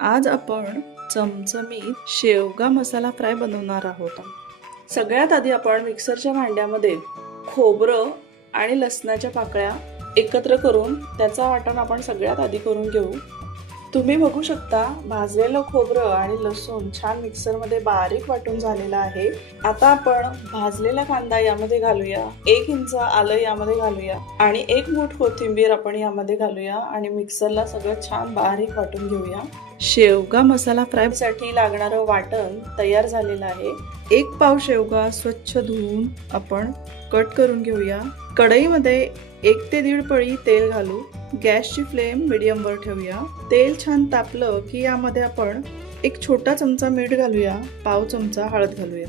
आज आपण चमचमीत शेवगा मसाला फ्राय बनवणार आहोत। सगळ्यात आधी आपण मिक्सरच्या भांड्यामध्ये खोबरं आणि लसणाच्या पाकळ्या एकत्र करून त्याचा वाटण आपण सगळ्यात आधी करून घेऊ। तुम्ही बघू शकता भाजलेलं खोबरं आणि लसूण छान मिक्सरमध्ये बारीक वाटून झालेला आहे। आता आपण भाजलेला कांदा यामध्ये घालूया, 1 इंच आलं यामध्ये घालूया आणि 1 मूठ कोथिंबीर आपण यामध्ये घालूया आणि मिक्सरला सगळं छान बारीक वाटून घेऊया। शेवगा मसाला फ्राय साठी लागणारं वाटण तयार झालेलं आहे। 1 पाव शेवगा स्वच्छ धुवून आपण कट करून घेऊया। कढईमध्ये 1 ते 1.5 पळी तेल घालू। गॅसची फ्लेम मीडियम वर ठेवूया। तेल छान तापलं की यामध्ये आपण 1 छोटा चमचा मीठ घालूया, पाव चमचा हळद घालूया।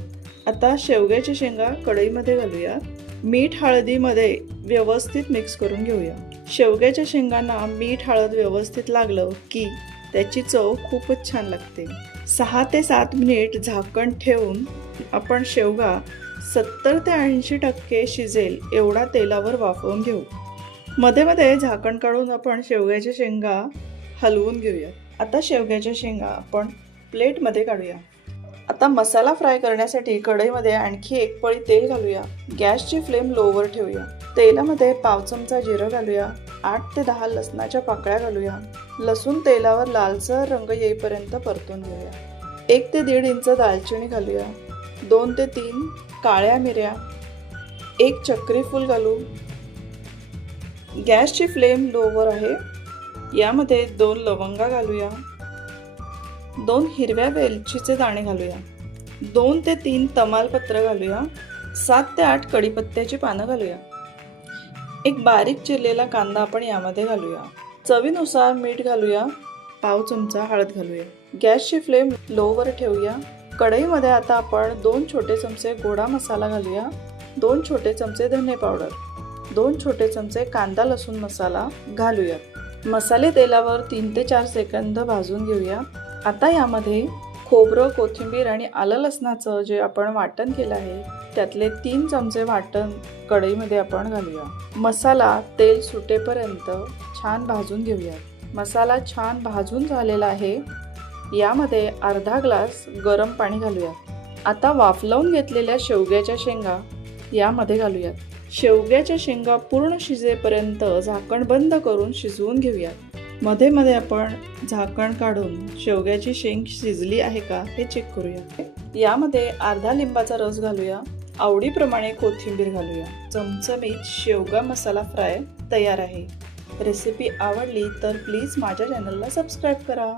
आता शेवग्याची शेंगा कढईमध्ये घालूया। मीठ हळदीमध्ये व्यवस्थित मिक्स करून घेऊया। शेवग्याच्या शेंगांना मीठ हळद व्यवस्थित लागलं की त्याची चव खूपच छान लागते। 6 ते 7 मिनिट झाकण ठेवून आपण शेवगा 70 ते 80% शिजेल एवढा तेलावर वाफवून घेऊ। मध्ये मध्ये झाकण काढून आपण शेवग्याच्या शेंगा हलवून घेऊया। आता शेवग्याच्या शेंगा आपण प्लेटमध्ये काढूया। आता मसाला फ्राय करण्यासाठी कढईमध्ये आणखी 1 पळी तेल घालूया। गॅसची फ्लेम लोवर ठेवूया। तेलामध्ये पाव चमचा जिरं घालूया। 8 ते 10 लसणाच्या पाकळ्या घालूया। लसूण तेलावर लालसर रंग येईपर्यंत परतून घेऊया। 1 ते 1.5 इंच दालचिनी घालूया। 2 ते 3 काळ्या मिऱ्या, 1 चक्री फूल घालू। गॅसची फ्लेम लोवर आहे। यामध्ये 2 लवंगा घालूया। 2 हिरव्या वेलचीचे दाणे घालूया। 2 ते 3 तमालपत्र घालूया। 7 ते 8 कढीपत्त्याची पानं घालूया। 1 बारीक चिरलेला कांदा आपण यामध्ये घालूया। चवीनुसार मीठ घालूया। पाव चमचा हळद घालूया। गॅसची फ्लेम लोवर ठेवूया। कढईमध्ये आता आपण 2 छोटे चमचे गोडा मसाला घालूया। 2 छोटे चमचे धने पावडर, 2 छोटे चमचे कांदा लसूण मसाला घालूया। मसाले तेलावर 3 ते 4 सेकंद भाजून घेऊया। आता यामध्ये खोबरं, कोथिंबीर आणि आलं लसणाचं जे आपण वाटण केलं आहे त्यातले 3 चमचे वाटण कढईमध्ये आपण घालूया। मसाला तेल सुटेपर्यंत छान भाजून घेऊया। मसाला छान भाजून झालेला आहे। यामध्ये अर्धा ग्लास गरम पाणी घालूया। आता वाफलवून घेतलेल्या शेवग्याच्या शेंगा यामध्ये घालूया। शेवग्याच्या शेंगा पूर्ण शिजेपर्यंत झाकण बंद करून शिजवून घेऊया। मध्ये मध्ये आपण झाकण काढून शेवग्याची शेंग शिजली आहे का हे चेक करूया। यामध्ये अर्धा लिंबाचा रस घालूया। आवडीप्रमाणे कोथिंबीर घालूया। चमचमीत शेवगा मसाला फ्राय तयार आहे। रेसिपी आवडली तर प्लीज माझ्या चॅनलला सबस्क्राईब करा।